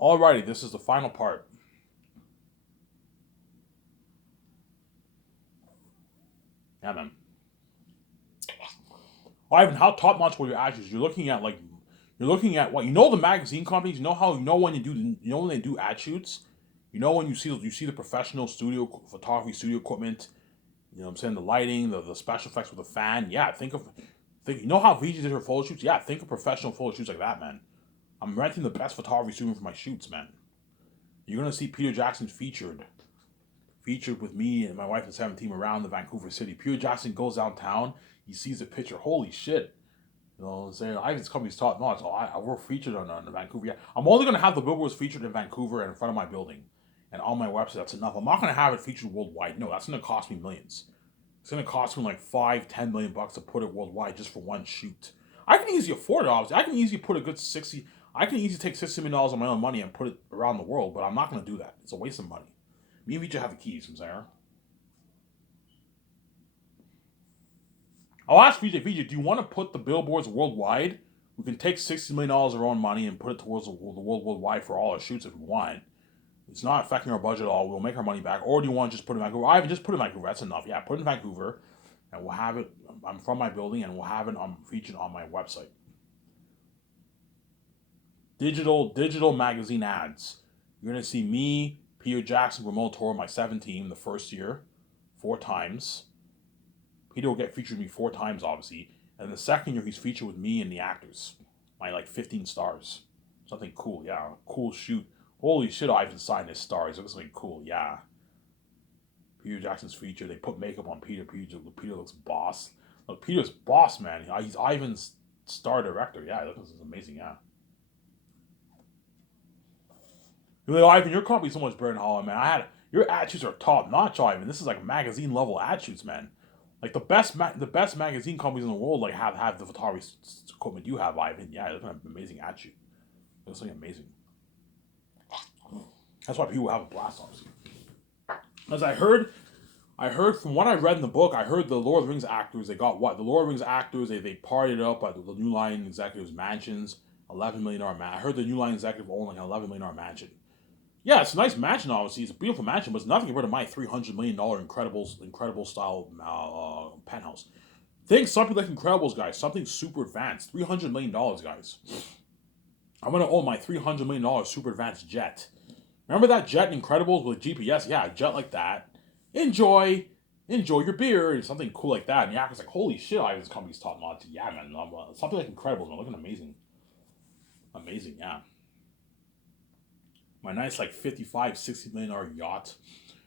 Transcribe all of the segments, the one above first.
Alrighty, this is the final part. Yeah, man. Ivan, how top notch were your ads? You're looking at what you know the magazine companies. You know how you know when you know when they do ad shoots. You know when you see the professional studio photography studio equipment. You know what I'm saying, the lighting, the special effects with the fan. Yeah, think you know how VJ did her photo shoots. Yeah, think of professional photo shoots like that, man. I'm renting the best photography studio for my shoots, man. You're gonna see Peter Jackson featured with me and my wife and 17 around the Vancouver city. Peter Jackson goes downtown, he sees a picture, holy shit. You know what I'm saying? Ivan's company's top notch. So we're featured on the Vancouver. Yeah. I'm only going to have the billboards featured in Vancouver and in front of my building and on my website. That's enough. I'm not going to have it featured worldwide. No, that's going to cost me millions. It's going to cost me like 5, 10 million bucks to put it worldwide just for one shoot. I can easily afford it, obviously. I can easily put a good 60. I can easily take $60 million of my own money and put it around the world, but I'm not going to do that. It's a waste of money. Me and Vijay have the keys, I'm saying. I'll ask VJ, do you want to put the billboards worldwide? We can take $60 million of our own money and put it towards the world worldwide for all our shoots if we want. It's not affecting our budget at all. We'll make our money back. Or do you want to just put it in Vancouver? I just put it in Vancouver. That's enough. Yeah, put it in Vancouver, and we'll have it. I'm from my building, and we'll have it featured on my website. Digital magazine ads. You're gonna see me, Peter Jackson, Ramon Toro, my 17, the first year, 4 times. Peter will get featured with me 4 times, obviously. And the second year, he's featured with me and the actors. My like 15 stars. Something cool, yeah. Cool shoot. Holy shit, Ivan signed his stars. It looks something cool, yeah. Peter Jackson's feature. They put makeup on Peter. Peter looks boss. Look, Peter's boss, man. He's Ivan's star director. Yeah, this is amazing, yeah. You're like, Ivan, your company's so much better than Holland, man. Your ad shoots are top notch, Ivan. This is like magazine level ad shoots, man. Like the best magazine companies in the world like have the photography equipment you have, Ivan. Yeah, it's an amazing ad shoot. It's something amazing. That's why people have a blast, obviously. As I heard from what I read in the book, I heard the Lord of the Rings actors, they got what? The Lord of the Rings actors, they partied up at the New Line executives' mansions, $11 million man. I heard the New Line executive owned like an $11 million mansion. Yeah, it's a nice mansion, obviously. It's a beautiful mansion, but it's nothing compared to my $300 million incredible style penthouse. Think something like Incredibles, guys. Something super advanced. $300 million, guys. I'm gonna own my $300 million super advanced jet. Remember that jet in Incredibles with GPS? Yeah, a jet like that. Enjoy, enjoy your beer and something cool like that. And the actor's like, holy shit, Ivan's company's top notch. Yeah, man, something like Incredibles, man, looking amazing, amazing. Yeah, my nice like 55, $60 million yacht.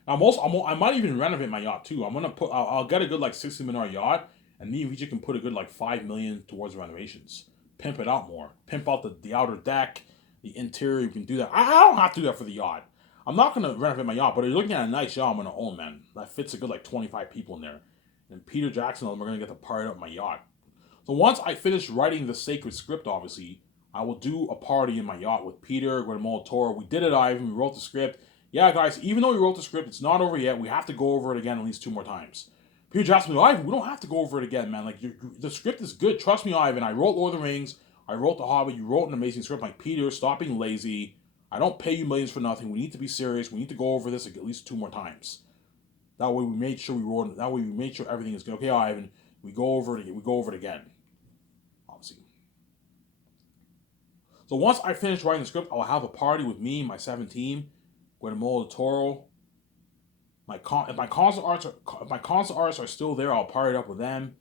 I might even renovate my yacht too. I'll get a good like $60 million yacht, and me and VJ can put a good like 5 million towards renovations. Pimp it out more. Pimp out the outer deck, the interior. You can do that. I don't have to do that for the yacht. I'm not gonna renovate my yacht, but if you're looking at a nice yacht, I'm gonna own, man. That fits a good like 25 people in there. And Peter Jackson and them are gonna get to party up my yacht. So once I finish writing the sacred script, obviously, I will do a party in my yacht with Peter, Guillermo Toro. We did it, Ivan. We wrote the script. Yeah, guys, even though we wrote the script, it's not over yet. We have to go over it again at least 2 more times. Peter Jackson, Ivan, we don't have to go over it again, man. Like, the script is good. Trust me, Ivan. I wrote Lord of the Rings. I wrote The Hobbit. You wrote an amazing script. Like, Peter, stop being lazy. I don't pay you millions for nothing. We need to be serious. We need to go over this at least 2 more times. That way we made sure we wrote it. That way we made sure everything is good. Okay, Ivan, we go over it. We go over it again. Obviously. So once I finish writing the script, I'll have a party with me, my 17, Guillermo del Toro. If my concert artists are still there, I'll party up with them.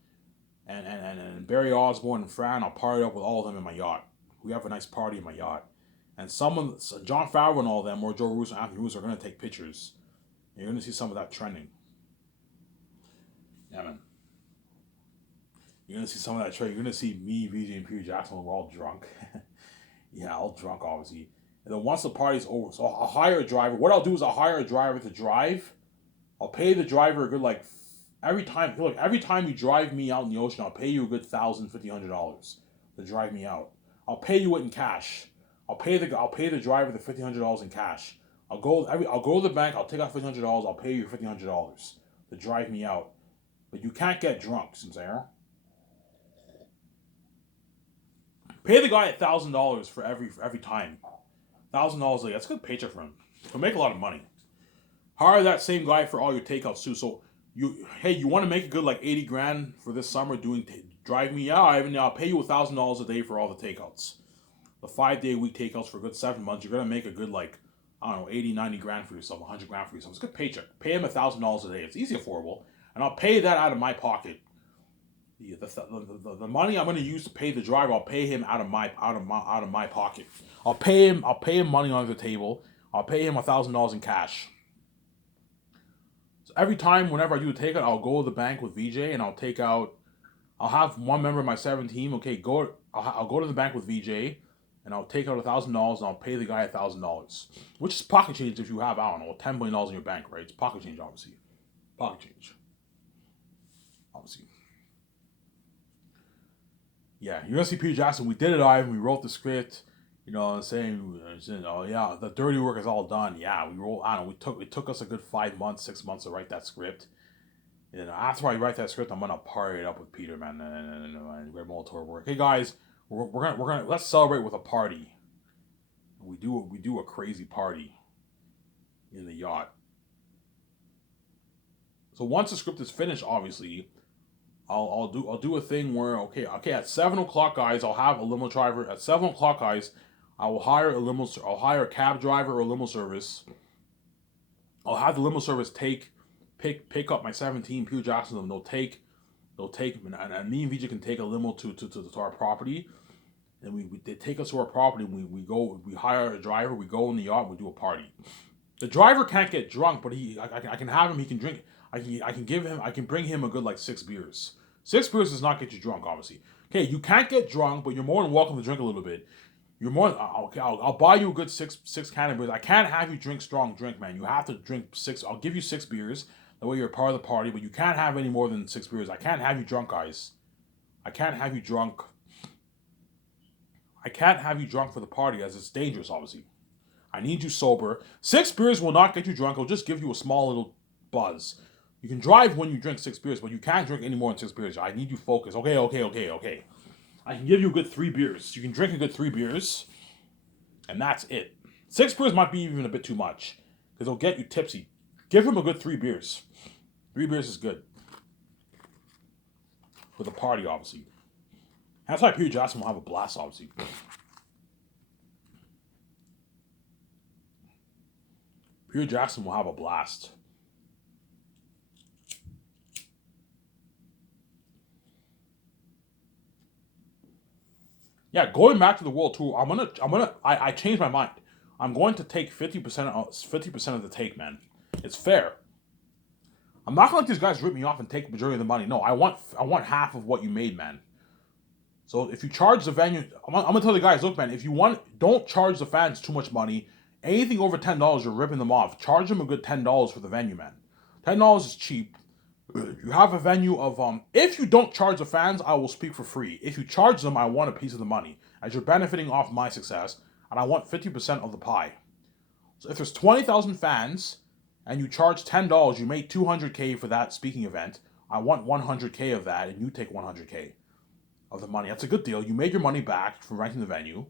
And Barry Osborne and Fran, I'll party up with all of them in my yacht. We have a nice party in my yacht. And John Favreau and all of them, or Joe Russo and Anthony Russo, are going to take pictures. You're going to see some of that trending. Yeah, man. You're going to see some of that trending. You're going to see me, VJ, and Peter Jackson. We're all drunk. Yeah, all drunk, obviously. And then once the party's over, so I'll hire a driver. What I'll do is I'll hire a driver to drive. I'll pay the driver a good like every time. Look, every time you drive me out in the ocean, I'll pay you a good $1,000, $1,500 to drive me out. I'll pay you it in cash. I'll pay the driver the $1,500 in cash. I'll go to the bank. I'll take out $1,500. I'll pay you $1,500 to drive me out. But you can't get drunk, Samsara. Pay the guy $1,000 for every time. $1,000 a day. That's a good paycheck for him. He'll make a lot of money. Hire that same guy for all your takeouts too. So you want to make a good like 80 grand for this summer doing drive me? Yeah, I'll pay you $1,000 a day for all the takeouts. The 5-day week takeouts for a good 7 months. You're gonna make a good like, I don't know, 80, 90 grand for yourself, 100 grand for yourself. It's a good paycheck. Pay him $1,000 a day. It's easy, affordable, and I'll pay that out of my pocket. The money I'm going to use to pay the driver, I'll pay him out of my pocket. I'll pay him money on the table. I'll pay him $1,000 in cash. So every time, whenever I do a takeout, I'll go to the bank with VJ and I'll take out. I'll have one member of my 7 team. Okay, I'll go to the bank with VJ and I'll take out $1,000 and I'll pay the guy $1,000, which is pocket change if you have, I don't know, $10 million in your bank, right? It's pocket change, obviously. Pocket change, obviously. Yeah, you're gonna see Peter Jackson. We did it, Ivan. We wrote the script. You know, what I'm saying, oh yeah, the dirty work is all done. Yeah, we wrote. I don't know. It took us a good 5 months, 6 months to write that script. And after I write that script, I'm gonna party it up with Peter, man, and Greg Molitor work. Hey guys, we're gonna let's celebrate with a party. We do a crazy party in the yacht. So once the script is finished, obviously, I'll do a thing where okay at 7 o'clock, guys, I'll have a limo driver at 7 o'clock, guys. I will hire I'll hire a cab driver or a limo service. I'll have the limo service pick up my 17 Peter Jackson. And they'll take and me and VJ can take a limo to our property, and they take us to our property. And we hire a driver. We go in the yacht. We do a party. The driver can't get drunk, but I can have him. He can drink. I can bring him a good like 6 beers. 6 beers does not get you drunk, obviously. Okay, you can't get drunk, but you're more than welcome to drink a little bit. You're more okay. I'll buy you a good six can of beers. I can't have you drink strong drink, man. You have to drink 6. I'll give you 6 beers. That way you're part of the party, but you can't have any more than 6 beers. I can't have you drunk, guys. I can't have you drunk. I can't have you drunk for the party, as it's dangerous, obviously. I need you sober. 6 beers will not get you drunk. It'll just give you a small little buzz. You can drive when you drink 6 beers, but you can't drink any more than 6 beers. I need you focused. Okay. I can give you a good 3 beers. You can drink a good 3 beers, and that's it. 6 beers might be even a bit too much, because it'll get you tipsy. Give him a good 3 beers. 3 beers is good. For the party, obviously. That's why Peter Jackson will have a blast, obviously. Peter Jackson will have a blast. Yeah, going back to the world tour, I changed my mind. I'm going to take 50% of the take, man. It's fair. I'm not gonna let these guys rip me off and take the majority of the money. No, I want half of what you made, man. So if you charge the venue, I'm gonna tell the guys, look, man, don't charge the fans too much money. Anything over $10, you're ripping them off. Charge them a good $10 for the venue, man. $10 is cheap. You have a venue of if you don't charge the fans, I will speak for free. If you charge them, I want a piece of the money, as you're benefiting off my success, and I want 50% of the pie. So if there's 20,000 fans and you charge $10, you make $200K for that speaking event. I want $100K of that, and you take $100K of the money. That's a good deal. You made your money back from renting the venue.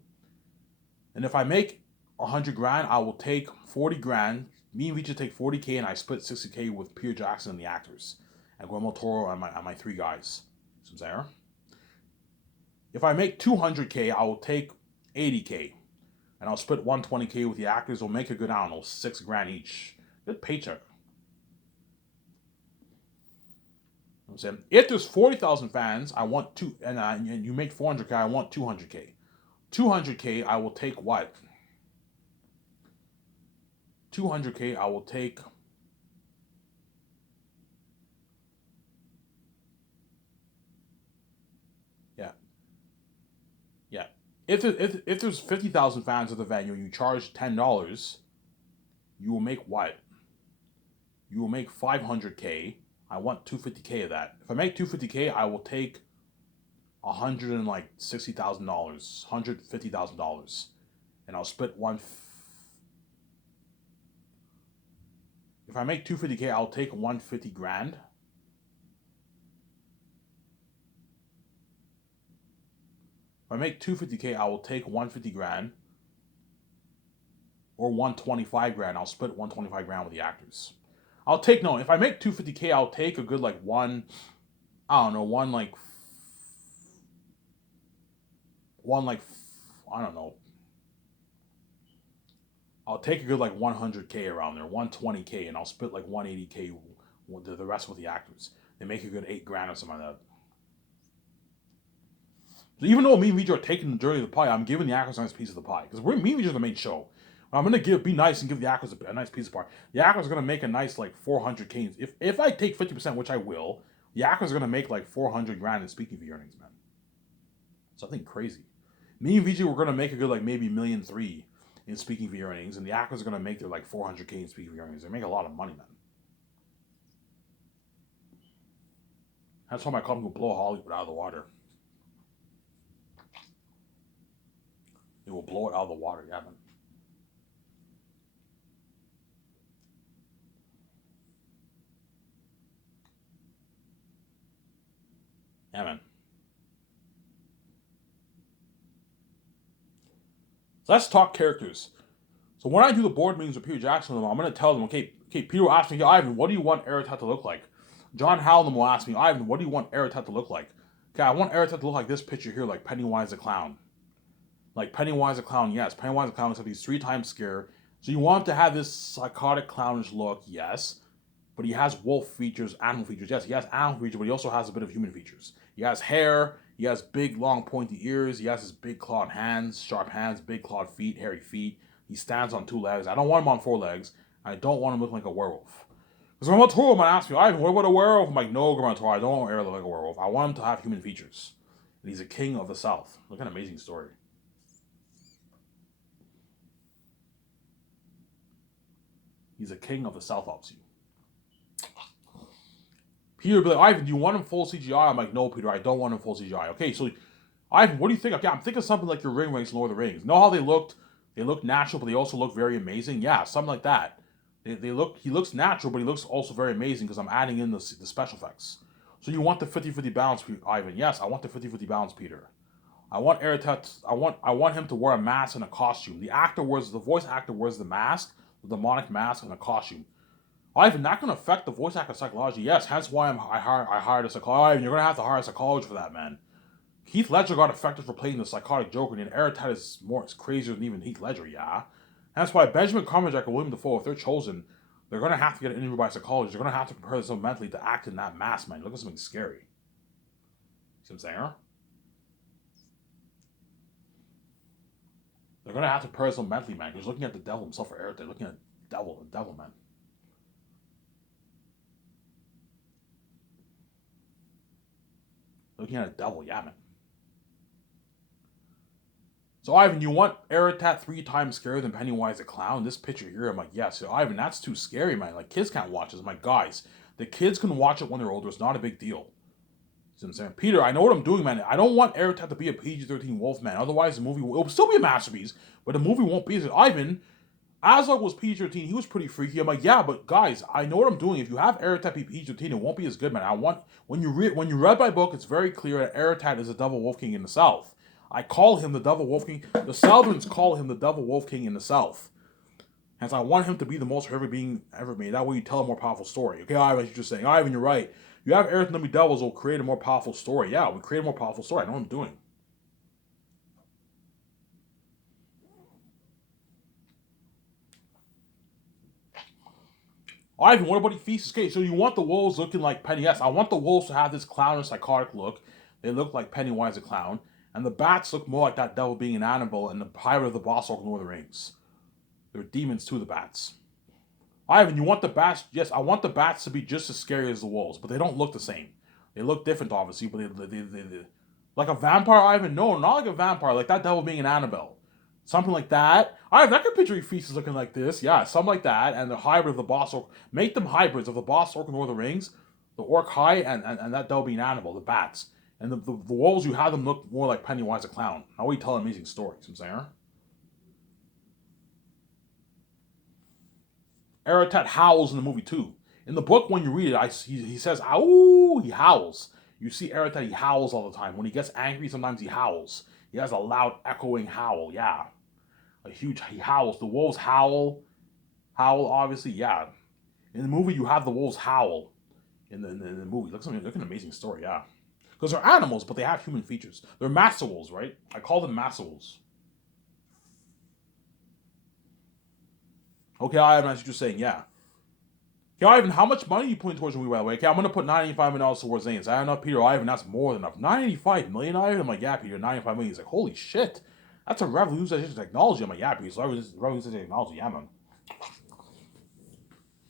And if I make 100 grand, I will take 40 grand. Me and Vijay take 40K, and I split 60K with Peter Jackson and the actors, and Guillermo Toro and my 3 guys. So there. If I make 200K, I will take 80K, and I'll split 120K with the actors. We'll make a good, I don't know, 6 grand each. Good paycheck. You know what I'm saying? If there's 40,000 fans, I want and you make 400K, I want 200K. 200K, I will take what? 200K, I will take. Yeah. If there's 50,000 fans at the venue and you charge $10, you will make what? You will make 500K. I want 250K of that. If I make 250K, I will take $160,000, $150,000, and I'll split one. If I make 250K, I'll take 150 grand. If I make 250K, I will take 150 grand. or 125 grand. I'll split 125 grand with the actors. I'll take no. If I make 250K, I'll take a good like one. I don't know, one like I don't know. I'll take a good like 100K around there, 120K, and I'll split like 180K with the rest with the actors. They make a good 8 grand or something like that. So even though me and Vijay are taking the journey of the pie, I'm giving the actors a nice piece of the pie because me and Vijay are the main show. I'm gonna be nice and give the actors a nice piece of pie. The actors are gonna make a nice like 400K. If I take 50%, which I will, the actors are gonna make like 400 grand in speaking fee earnings, man. Something crazy. Me and Vijay were gonna make a good like maybe 1,300,000 in speaking fee earnings, and the actors are gonna make their like 400K in speaking fee earnings. They make a lot of money, man. That's why my company will blow Hollywood out of the water. It will blow it out of the water, yeah, man. Yeah, man. So let's talk characters. So when I do the board meetings with Peter Jackson, I'm going to tell them, okay, Peter will ask me, Ivan, what do you want Aratat to look like? John Howland will ask me, Ivan, what do you want Aratat to look like? Okay, I want Aratat to look like this picture here, like Pennywise the Clown. Like Pennywise the Clown, yes. Pennywise the Clown is he's 3 times scared. So you want him to have this psychotic clownish look, yes. But he has wolf features, animal features. Yes, he has animal features, but he also has a bit of human features. He has hair, he has big, long, pointy ears, he has his big clawed hands, sharp hands, big clawed feet, hairy feet. He stands on 2 legs. I don't want him on 4 legs. I don't want him looking like a werewolf. Because Grandma Toro might ask me, Ivan, what about a werewolf? I'm like, no, Grandma Toro, I don't want Eric to look like a werewolf. I want him to have human features. And he's a king of the South. Look at an amazing story. He's a king of the South, obviously. Peter would be like, Ivan, do you want him full CGI? I'm like, no, Peter, I don't want him full CGI. Okay, so Ivan, what do you think? Okay, I'm thinking something like your Ring Ranks Lord of the Rings. Know how they looked? They look natural, but they also look very amazing. Yeah, something like that. They look. He looks natural, but he looks also very amazing because I'm adding in the special effects. So you want the 50-50 balance, Ivan? Yes, I want the 50-50 balance, Peter. I want Aratat. I want him to wear a mask and a costume. The voice actor wears the mask, the demonic mask, and a costume. Ivan, not going to affect the voice actor psychology. Yes, hence why I hired a psychologist. Ivan, you're going to have to hire a psychologist for that, man. Heath Ledger got affected for playing the psychotic Joker, and Aratat is crazier than even Heath Ledger, yeah. That's why Benjamin Cumberbatch and William Dafoe, if they're chosen, they're going to have to get an interview by a psychologist. They're going to have to prepare themselves mentally to act in that mask, man. Look at something scary. See what I'm saying? They're going to have to prepare themselves mentally, man. He's looking at the devil himself for Aratat. Looking at the devil, man. Looking at a devil, yeah, man. So, Ivan, you want Aratat 3 times scarier than Pennywise the Clown? This picture here, I'm like, yes. So, Ivan, that's too scary, man. Like, kids can't watch this. I'm like, guys, the kids can watch it when they're older. It's not a big deal. See what I'm saying? Peter, I know what I'm doing, man. I don't want Aratat to be a PG-13 wolf, man. Otherwise, the movie will still be a masterpiece, but the movie won't be. Ivan, Azog was PG-13. He was pretty freaky. I'm like, yeah, but guys, I know what I'm doing. If you have Aratat be PG-13, it won't be as good, man. When you read my book, it's very clear that Aratat is a devil wolf king in the South. I call him the devil wolf king. The Southerns call him the devil wolf king in the South. Hence, I want him to be the most horrific being ever made. That way you tell a more powerful story. Okay, Ivan, you're just saying, Ivan, you're right. You have Aratat and the Devils will create a more powerful story. Yeah, we create a more powerful story. I know what I'm doing. Ivan, what about the feasts? Okay, so you want the wolves looking like Penny? Yes, I want the wolves to have this clownish, psychotic look. They look like Pennywise the Clown. And the bats look more like that devil being an animal and the pirate of the boss of Lord of the Rings. They're demons too, the bats. Ivan, you want the bats? Yes, I want the bats to be just as scary as the wolves, but they don't look the same. They look different, obviously, but they like a vampire, Ivan? No, not like a vampire. Like that devil being an Annabelle. Something like that. Ivan, I could picture your feasts looking like this. Yeah, something like that. And the hybrid of the boss orc. Make them hybrids of the boss orc and Lord of the Rings, the orc high, and that devil being an animal, the bats. And the wolves, you have them look more like Pennywise the Clown. How we tell amazing stories, you know what I'm saying? Aratat howls in the movie too. In the book, when you read it, he says, "Ow!" He howls. You see Aratat, he howls all the time. When he gets angry, sometimes he howls. He has a loud, echoing howl. Yeah, a huge. He howls. The wolves howl. Howl, obviously, yeah. In the movie, you have the wolves howl. In the movie, look an amazing story, yeah. Because they're animals, but they have human features. They're master wolves, right? I call them master wolves. Okay, Ivan, as you're saying, yeah. Okay, Ivan, how much money are you putting towards the movie, by the way? Okay, I'm going to put $95 million towards Zane. Is that enough, Peter? Ivan, that's more than enough. $95 million, Ivan? I'm like, yeah, Peter, $95 million. He's like, holy shit. That's a revolutionary technology. I'm like, yeah, Peter, so revolutionary technology, yeah, man.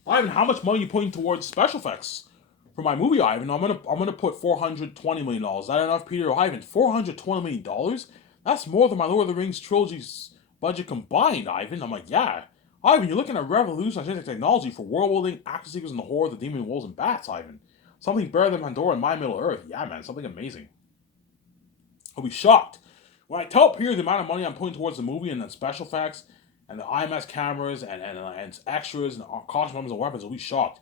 Ivan, how much money are you putting towards special effects for my movie, Ivan? I'm gonna put $420 million. Is that enough, Peter? Ivan, $420 million? That's more than my Lord of the Rings trilogy's budget combined, Ivan. I'm like, yeah. Ivan, you're looking at revolutionary technology for world building, action sequences, and the horror, the demon, wolves, and bats, Ivan. Something better than Pandora and My Middle Earth. Yeah, man, something amazing. I'll be shocked. When I tell Peter the amount of money I'm putting towards the movie and the special effects and the IMAX cameras and extras and costumes and weapons, he'll be shocked.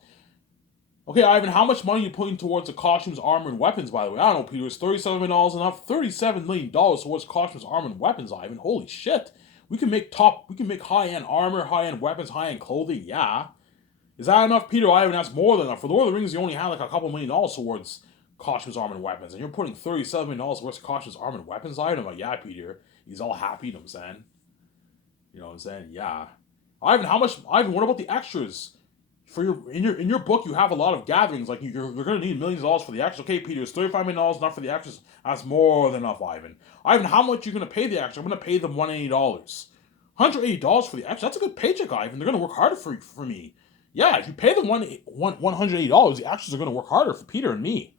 Okay, Ivan, how much money are you putting towards the costumes, armor, and weapons, by the way? I don't know, Peter. Is $37 million enough? $37 million towards costumes, armor, and weapons, Ivan. Holy shit. We can make high-end armor, high-end weapons, high-end clothing, yeah. Is that enough, Peter? Ivan, that's more than enough. For Lord of the Rings, you only had like a couple $1 million towards costumes, armor, and weapons. And you're putting $37 million towards costumes, armor, and weapons, Ivan? I'm like, yeah, Peter. He's all happy, you know what I'm saying? You know what I'm saying? Yeah. Ivan, what about the extras? In your book, you have a lot of gatherings. Like you're going to need millions of dollars for the extras. Okay, Peter, is $35 million enough for the extras? That's more than enough, Ivan. Ivan, how much are you going to pay the extras? I'm going to pay them $180. $180 for the extras? That's a good paycheck, Ivan. They're going to work harder for me. Yeah, if you pay them $180, the extras are going to work harder for Peter and me.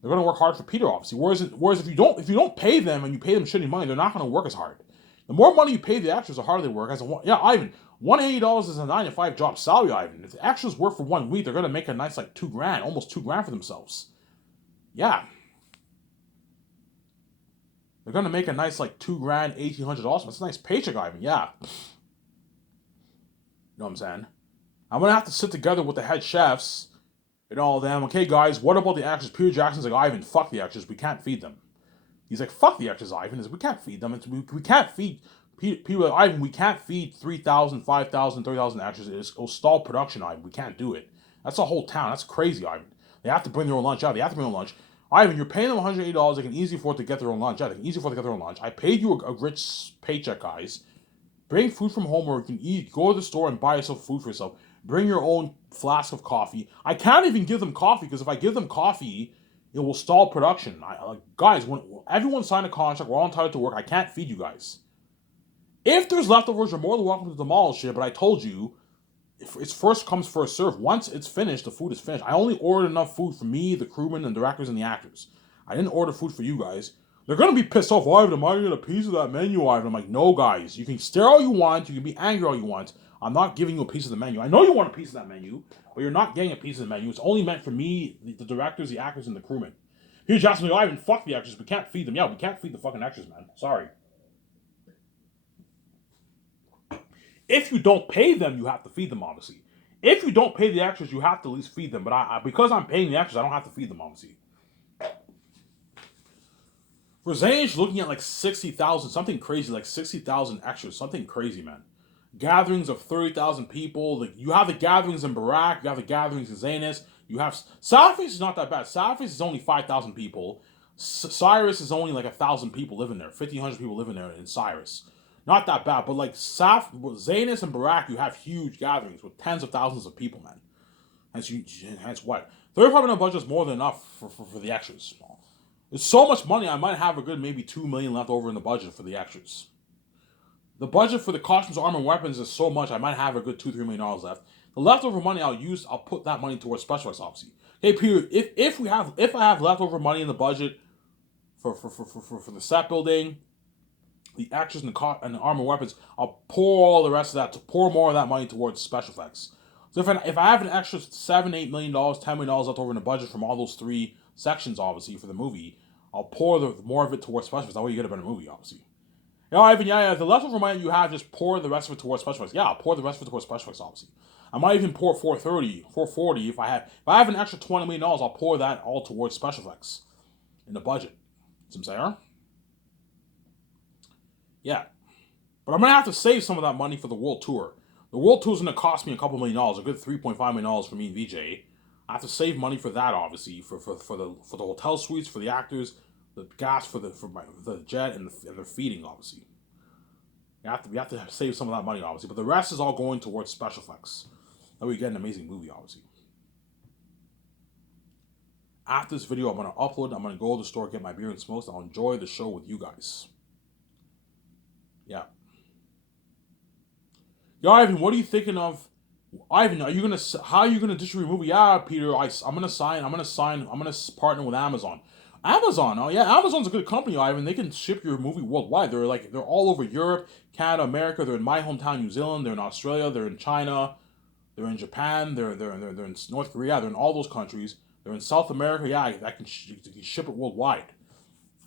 They're going to work hard for Peter, obviously. Whereas if you don't pay them and you pay them shitty money, they're not going to work as hard. The more money you pay the extras, the harder they work. Ivan, $180 is a 9 to 5 job salary, Ivan. If the extras work for 1 week, they're gonna make a nice like $2,000, almost $2,000 for themselves. Yeah. They're gonna make a nice like $2,000, $1,800. That's a nice paycheck, Ivan. Yeah. You know what I'm saying? I'm gonna have to sit together with the head chefs and all of them. Okay, guys, what about the extras? Peter Jackson's like, Ivan, fuck the extras. We can't feed them. He's like, fuck the extras, Ivan. We can't feed them. We can't feed people. Ivan, we can't feed 3,000, 5,000, 30,000 extras. It'll stall production, Ivan. We can't do it. That's a whole town. That's crazy, Ivan. They have to bring their own lunch out. They have to bring their own lunch. Ivan, you're paying them $180. They can easily afford to get their own lunch. Yeah, they can easily afford to get their own lunch. I paid you a rich paycheck, guys. Bring food from home, or you can eat. Go to the store and buy yourself food for yourself. Bring your own flask of coffee. I can't even give them coffee because if I give them coffee, it will stall production. Guys, when everyone signed a contract, we're all entitled to work. I can't feed you guys. If there's leftovers, you're more than welcome to demolish it. But I told you, if it's first comes, first serve. Once it's finished, the food is finished. I only ordered enough food for me, the crewmen, and directors, and the actors. I didn't order food for you guys. They're gonna be pissed off. Ivan, am I gonna get a piece of that menu, Ivan? I'm like, no, guys. You can stare all you want. You can be angry all you want. I'm not giving you a piece of the menu. I know you want a piece of that menu, but you're not getting a piece of the menu. It's only meant for me, the directors, the actors, and the crewmen. Here's Jackson like, Ivan, fuck the extras. We can't feed them. Yeah, we can't feed the fucking extras, man. Sorry. If you don't pay them, you have to feed them, obviously. If you don't pay the extras, you have to at least feed them. But because I'm paying the extras, I don't have to feed them, obviously. For Zane's looking at like 60,000, something crazy, like 60,000 extras, something crazy, man. Gatherings of 30,000 people. Like, you have the gatherings in Barak, you have the gatherings in Zanus. You have Southface is not that bad. Southface is only 5,000 people. Cyrus is only like 1,000 people living there. 1,500 people living there in Cyrus. Not that bad, but like Zanus and Barak, you have huge gatherings with tens of thousands of people, man. Hence what? $35 million budget is more than enough for the extras. It's so much money, I might have a good maybe $2 million left over in the budget for the extras. The budget for the costumes, armor, and weapons is so much, I might have a good $2-3 million left. The leftover money I'll put that money towards special effects, obviously. Hey, period. If I have leftover money in the budget for the set building, the extras and the armor weapons, I'll pour all the rest of that, pour more of that money towards special effects. So if I have an extra $7-8 million, $10 million left over in the budget from all those three sections, obviously, for the movie, I'll pour more of it towards special effects. That way you get a better movie, obviously. Ivan, the leftover money you have, just pour the rest of it towards special effects. Yeah, I'll pour the rest of it towards special effects, obviously. I might even pour 440 if I have an extra $20 million, I'll pour that all towards special effects in the budget. See what I'm saying? Yeah. But I'm gonna have to save some of that money for the world tour. The world tour is gonna cost me a couple $1 million, a good $3.5 million for me and VJ. I have to save money for that, obviously, for the hotel suites, for the actors, the gas for the jet, and the feeding, obviously. We have to save some of that money, obviously, but the rest is all going towards special effects. That we get an amazing movie, obviously. After this video, I'm gonna upload. I'm gonna go to the store, get my beer and smokes. I'll enjoy the show with you guys. Yeah. Yo, Ivan, what are you thinking of? Ivan, how are you gonna distribute a movie? Yeah, Peter, I'm gonna partner with Amazon. Amazon, oh yeah, Amazon's a good company, Ivan. They can ship your movie worldwide. They're all over Europe, Canada, America. They're in my hometown, New Zealand. They're in Australia. They're in China. They're in Japan. They're in North Korea. They're in all those countries. They're in South America. Yeah, I can ship it worldwide.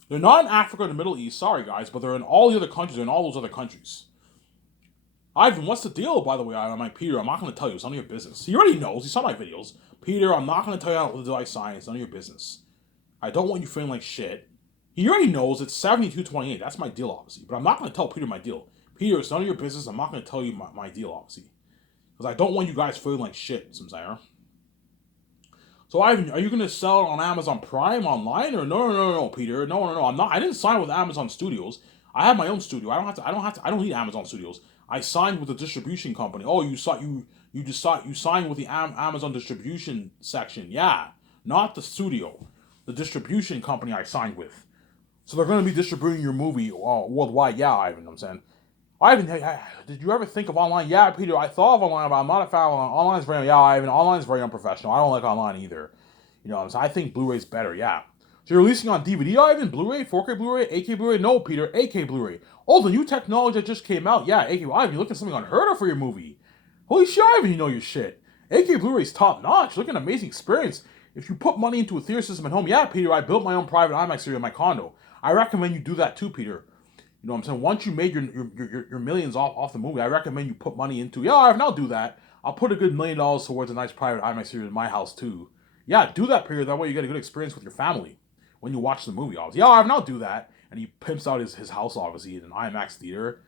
They're not in Africa or the Middle East. Sorry, guys, but they're in all the other countries. They're in all those other countries. Ivan, what's the deal, by the way? I'm like, Peter, I'm not going to tell you. It's none of your business. He already knows. He saw my videos. Peter, I'm not going to tell you what the deal I signed. It's none of your business. I don't want you feeling like shit. He already knows it's 72.28. That's my deal, obviously. But I'm not going to tell Peter my deal. Peter, it's none of your business. I'm not going to tell you my deal, obviously. Because I don't want you guys feeling like shit, Simzaira. So, Ivan, are you going to sell it on Amazon Prime online? Or no, Peter. No. I'm not. I didn't sign with Amazon Studios. I have my own studio. I don't need Amazon Studios. I signed with the distribution company. Oh, you signed with the Amazon distribution section. Yeah, not the studio. The distribution company I signed with. So they're going to be distributing your movie worldwide. Yeah, Ivan, I'm saying. Ivan, did you ever think of online? Yeah, Peter, I thought of online, but I'm not a fan of online. Online is very, yeah, Ivan, online is very unprofessional. I don't like online either. You know what I'm saying? I think Blu-ray's better, yeah. So you're releasing on DVD, Ivan? Blu-ray, 4K Blu-ray, 8K Blu-ray? No, Peter, 8K Blu-ray. Oh, the new technology that just came out. Yeah, 8K. Ivan, you're looking at something unheard of for your movie. Holy shit, Ivan, you know your shit. 8K Blu-ray's top-notch. Look at an amazing experience. If you put money into a theater system at home, yeah, Peter, I built my own private IMAX theater in my condo. I recommend you do that too, Peter. You know what I'm saying? Once you made your millions off the movie, I recommend you put money into, yeah, Ivan, I'll do that. I'll put a good $1 million towards a nice private IMAX theater in my house too. Yeah, do that, Peter. That way you get a good experience with your family when you watch the movie. Obviously, yeah, Ivan, I'll do that. And he pimps out his house, obviously, in an IMAX theater.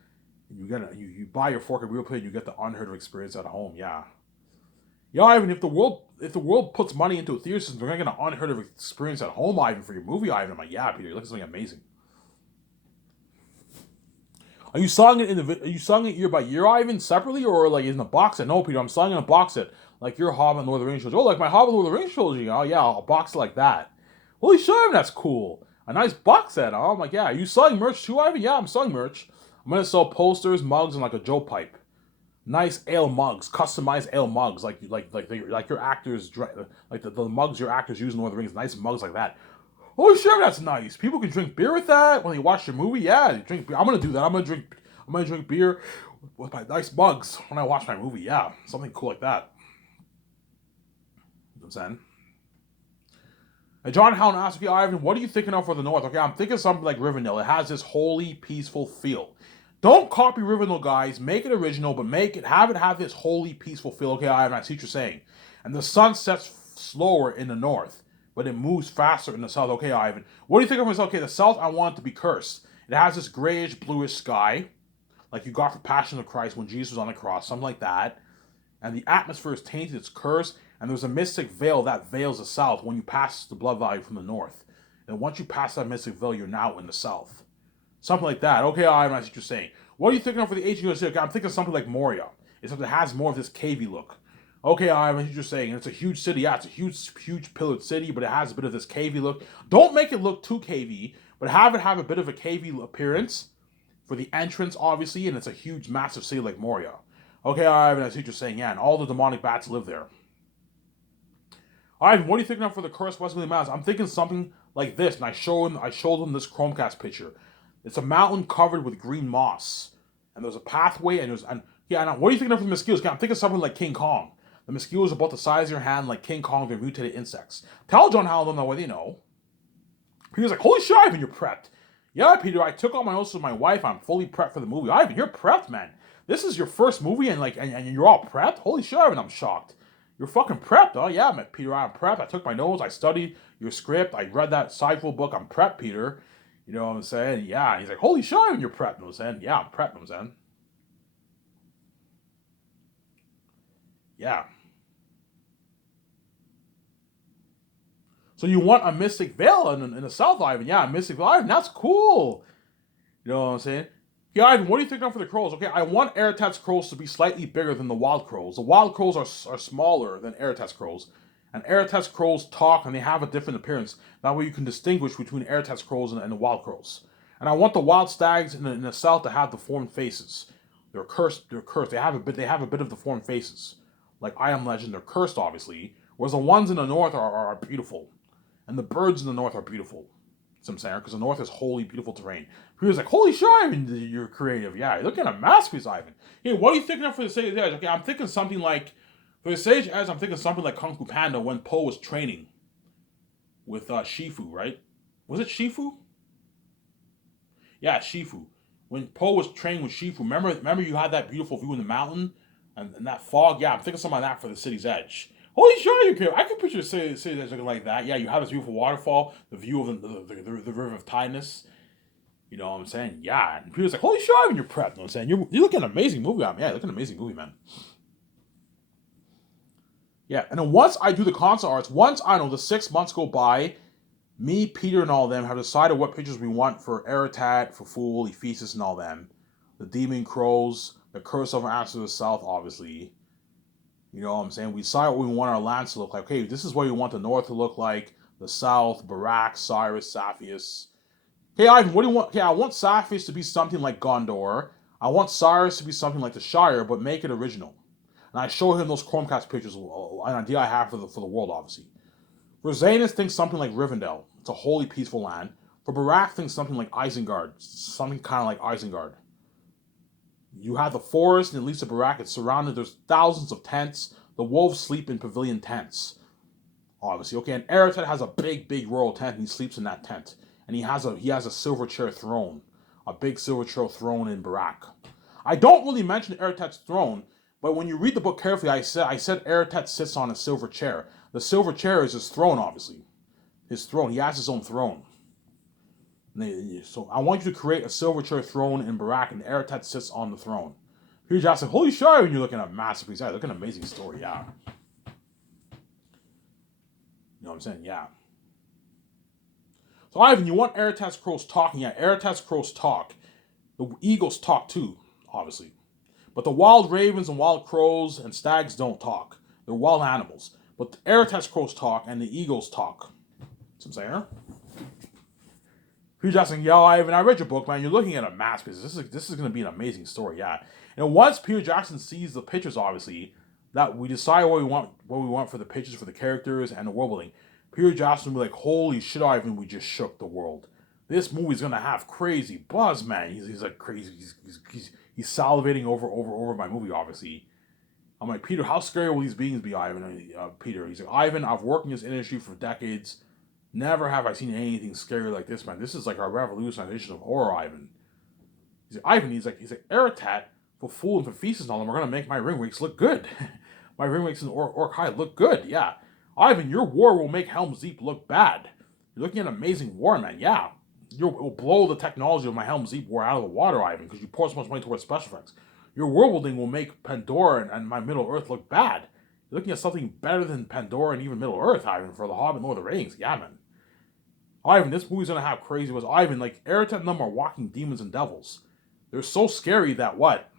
And you buy your 4K Blu-ray player and you get the unheard of experience at home. Yeah. Yeah, Ivan, if the world puts money into a theater system, they're gonna get an unheard of experience at home, Ivan, for your movie, Ivan. I'm like, yeah, Peter, you're looking at something amazing. Are you selling it are you selling it year by year, Ivan, separately, or like in a box set? No, Peter, I'm selling it in a box set. Like your Hobbit Lord of the Rings trilogy. Oh, like my Hobbit Lord of the Rings trilogy. Oh yeah, I'll box it like that. Holy shit, Ivan, that's cool. A nice box set. Huh? I'm like, yeah. Are you selling merch too, Ivan? Yeah, I'm selling merch. I'm gonna sell posters, mugs, and like a Joe pipe. Nice ale mugs, customized ale mugs, like your actors, like the mugs your actors use in Lord of the Rings. Nice mugs like that. Oh, sure, that's nice. People can drink beer with that when they watch your movie. Yeah, they drink beer. I'm gonna do that. I'm gonna drink beer with my nice mugs when I watch my movie. Yeah, something cool like that. You know what I'm saying? And John Howland asked me, Ivan, what are you thinking of for the North? Okay, I'm thinking something like Rivendell. It has this holy, peaceful feel. Don't copy Rivendell, guys. Make it original, but have it have this holy, peaceful feel. Okay, Ivan, I see what you're saying. And the sun sets slower in the north, but it moves faster in the south. Okay, Ivan. What do you think of myself? Okay, the south, I want it to be cursed. It has this grayish, bluish sky, like you got for Passion of Christ when Jesus was on the cross, something like that. And the atmosphere is tainted, it's cursed, and there's a mystic veil that veils the south when you pass the blood valley from the north. And once you pass that mystic veil, you're now in the south. Something like that. Okay, I see what you're saying. What are you thinking of for the ancient USA? Okay, I'm thinking something like Moria. It's something that has more of this cavey look. Okay, I see what you're saying. It's a huge city. Yeah, it's a huge pillared city, but it has a bit of this cavey look. Don't make it look too cavey, but have it have a bit of a cavey appearance for the entrance, obviously, and it's a huge, massive city like Moria. Okay, Ivan, I see what you're saying. Yeah, and all the demonic bats live there. Ivan, what are you thinking of for the Cursed Westmoreland Mountains? I'm thinking something like this, and I showed them this Chromecast picture. It's a mountain covered with green moss, and there's a pathway, and what are you thinking of for the mosquitoes? Okay, I'm thinking something like King Kong. The mosquitoes are about the size of your hand, like King Kong. They're mutated insects. Tell John Howland that way they know. Peter's like, holy shit, Ivan, you're prepped. Yeah, Peter, I took all my notes with my wife. I'm fully prepped for the movie. Ivan, you're prepped, man. This is your first movie, and you're all prepped? Holy shit, Ivan, I'm shocked. You're fucking prepped, huh? Yeah, Peter, I'm prepped. I took my notes. I studied your script. I read that Seinfeld book. I'm prepped, Peter. You know what I'm saying? Yeah. He's like, holy shit, Ivan, you're prepped. You know what I'm saying? Yeah, I'm prepped. You know what I'm saying? Yeah. So you want a Mystic Veil in the South, Ivan? Yeah, Mystic Veil, Ivan. That's cool. You know what I'm saying? Yeah, Ivan, what do you think of for the crows? Okay, I want Aratat's crows to be slightly bigger than the wild crows. The wild crows are smaller than Aratat's crows. And Aratat's crows talk and they have a different appearance. That way you can distinguish between Aratat's crows and the wild crows. And I want the wild stags in the south to have deformed faces. They're cursed. They're cursed. They have a bit of deformed faces. Like I Am Legend, they're cursed, obviously. Whereas the ones in the north are beautiful. And the birds in the north are beautiful. That's what I'm saying, because the north is wholly beautiful terrain. He was like, holy shit, Ivan, you're creative. Yeah, you're looking at a masterpiece, Ivan. Hey, what are you thinking of for the Sage Edge? Okay, I'm thinking something like, for the Sage Edge, I'm thinking something like Kung Fu Panda when Po was training with Shifu, right? Was it Shifu? Yeah, Shifu. When Po was training with Shifu, remember you had that beautiful view in the mountain and that fog? Yeah, I'm thinking something like that for the city's edge. Holy shit, you can! I can picture the city's edge looking like that. Yeah, you have this beautiful waterfall, the view of the River of Tidiness. You know what I'm saying? Yeah. And people's like, holy shit, Ivan, you're prepped. You know what I'm saying? You're looking at an amazing movie, man. Yeah, you're looking at an amazing movie, man. Yeah. And then once I do the concept arts, once I know the 6 months go by, me, Peter, and all of them have decided what pictures we want for Aratat, for Fool, Ephesus, and all them. The Demon Crows, the Curse of Answer to the South, obviously. You know what I'm saying? We decide what we want our lands to look like. Okay, this is what we want the North to look like, the South, Barak, Cyrus, Saphius. Hey, Ivan, what do you want? Okay, I want Saphius to be something like Gondor. I want Cyrus to be something like the Shire, but make it original. And I show him those Chromecast pictures, an idea I have for the world, obviously. For Zanus, think something like Rivendell. It's a wholly peaceful land. For Barak, think something like Isengard. Something kind of like Isengard. You have the forest, and at least at Barak, it's surrounded. There's thousands of tents. The wolves sleep in pavilion tents, obviously. Okay, and Aratat has a big royal tent, and he sleeps in that tent. And he has a silver chair throne, a big silver chair throne in Barak. I don't really mention Aratat's throne, but when you read the book carefully, I said Aratat sits on a silver chair. The silver chair is his throne, obviously. His throne. He has his own throne. So I want you to create a silver chair throne in Barak, and Aratat sits on the throne. Peter Jackson, holy shit, when you're looking at a masterpiece. Yeah, look at an amazing story, yeah. You know what I'm saying? Yeah. So Ivan, you want Aratat's crows talking? Yeah, Aratat's crows talk. The eagles talk too, obviously. But the wild ravens and wild crows and stags don't talk. They're wild animals. But the Aratat's crows talk and the eagles talk. See what I'm saying? Peter Jackson, yo, Ivan, I read your book, man. You're looking at a masterpiece. This is going to be an amazing story, yeah. And once Peter Jackson sees the pictures, obviously, that we decide what we want for the pictures, for the characters, and the world building. Peter Jackson will be like, holy shit, Ivan, we just shook the world. This movie's gonna have crazy buzz, man. He's like crazy. He's salivating over my movie, obviously. I'm like, Peter, how scary will these beings be, Ivan? Peter, he's like, Ivan, I've worked in this industry for decades. Never have I seen anything scary like this, man. This is like a revolutionization of horror, Ivan. He's like, Ivan, he's like, Aratat, for Fool and for Feast and all them are gonna make my ringwakes look good. My ringwakes and Orc High look good, yeah. Ivan, your war will make Helm's Deep look bad. You're looking at an amazing war, man, yeah. It will blow the technology of my Helm's Deep war out of the water, Ivan, because you pour so much money towards special effects. Your world building will make Pandora and my Middle Earth look bad. You're looking at something better than Pandora and even Middle Earth, Ivan, for The Hobbit and Lord of the Rings. Yeah, man. Ivan, this movie's gonna have crazy was Ivan, like Aratat and them are walking demons and devils. They're so scary that what?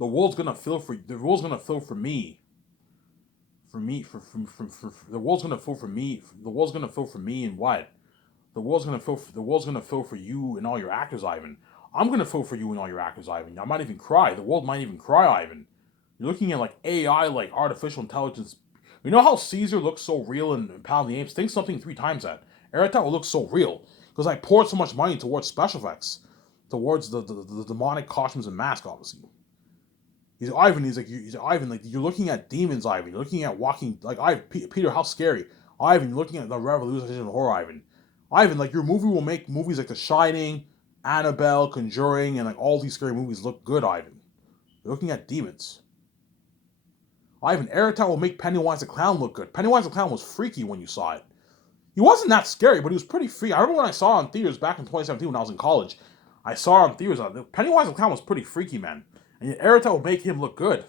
The world's gonna fill for me. For me, for the world's gonna fill for me. The world's gonna fill for me and what? The world's gonna fill for you and all your actors, Ivan. I'm gonna fill for you and all your actors, Ivan. I might even cry. The world might even cry, Ivan. You're looking at like AI, like artificial intelligence. You know how Caesar looks so real in Planet of the Apes? Think something 3 times that. Aratat will look so real because I poured so much money towards special effects, towards the demonic costumes and masks, obviously. He's like, Ivan. He's like Ivan. Like you're looking at demons, Ivan. You're looking at walking. Like Peter, how scary, Ivan. You're looking at the revolution of horror, Ivan. Ivan, like your movie will make movies like The Shining, Annabelle, Conjuring, and like all these scary movies look good, Ivan. You're looking at demons. Ivan, Aratat will make Pennywise the Clown look good. Pennywise the Clown was freaky when you saw it. He wasn't that scary, but he was pretty free. I remember when I saw him in theaters back in 2017 when I was in college. I saw him in theaters. Pennywise the Clown was pretty freaky, man. And Eritell would make him look good.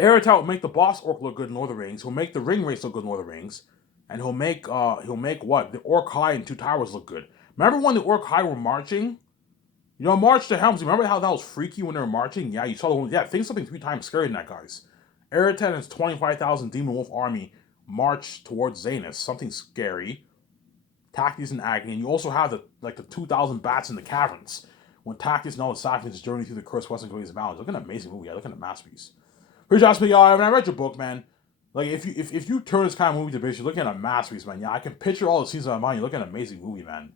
Eritell would make the boss orc look good in Lord of the Rings. He'll make the ring race look good in Lord of the Rings. And he'll make what? The Orc High and Two Towers look good. Remember when the Orc High were marching? You know, March to Helms. Remember how that was freaky when they were marching? Yeah, you saw the one. Yeah, think something 3 times scarier than that, guys. Eritell and his 25,000 Demon Wolf army march towards Zanus. Something scary. Tactics and agony. And you also have the 2,000 bats in the caverns. When Tactics and all the Sapiens journey through the cursed Western Glades Mountains. Look at an amazing movie. Yeah, look at a masterpiece. Pretty asked me, y'all, I read your book, man. Like if you turn this kind of movie to bitch, you're looking at a masterpiece, man. Yeah, I can picture all the scenes in my mind. You're looking at an amazing movie, man.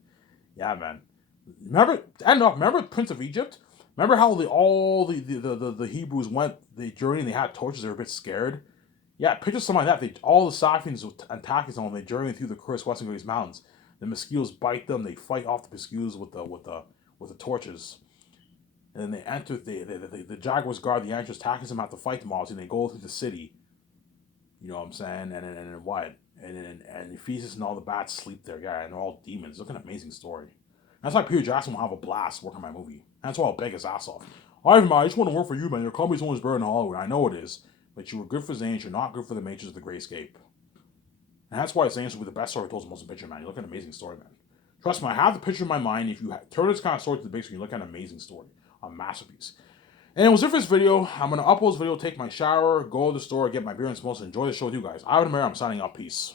Yeah, man. Remember Prince of Egypt? Remember how all the Hebrews went the journey and they had torches, they were a bit scared? Yeah, picture something like that. All the Sapiens and Takis on them, they journey through the cursed Western Glades Mountains. The mosquitoes bite them, they fight off the mosquitoes with the torches. And then they enter the Jaguars guard the entrance, Takis them have to fight them all, and they go through the city. You know what I'm saying? And what? And Ephesus and all the bats sleep there, yeah, and they're all demons. Look at an amazing story. That's why Peter Jackson will have a blast working my movie. That's why I'll beg his ass off. Ivan, man, I just want to work for you, man. Your company's always better than Hollywood. I know it is. But you were good for Zanes, you're not good for the Mages of the Great Escape. And that's why Zanes will be the best story told in motion picture, man. You look at an amazing story, man. Trust me, I have the picture in my mind. If you turn this kind of story to the big screen, you look at an amazing story. A masterpiece. And it was it for this video. I'm going to upload this video, take my shower, go to the store, get my beer and smoke, and enjoy the show with you guys. Ivan Mary, I'm signing up. Peace.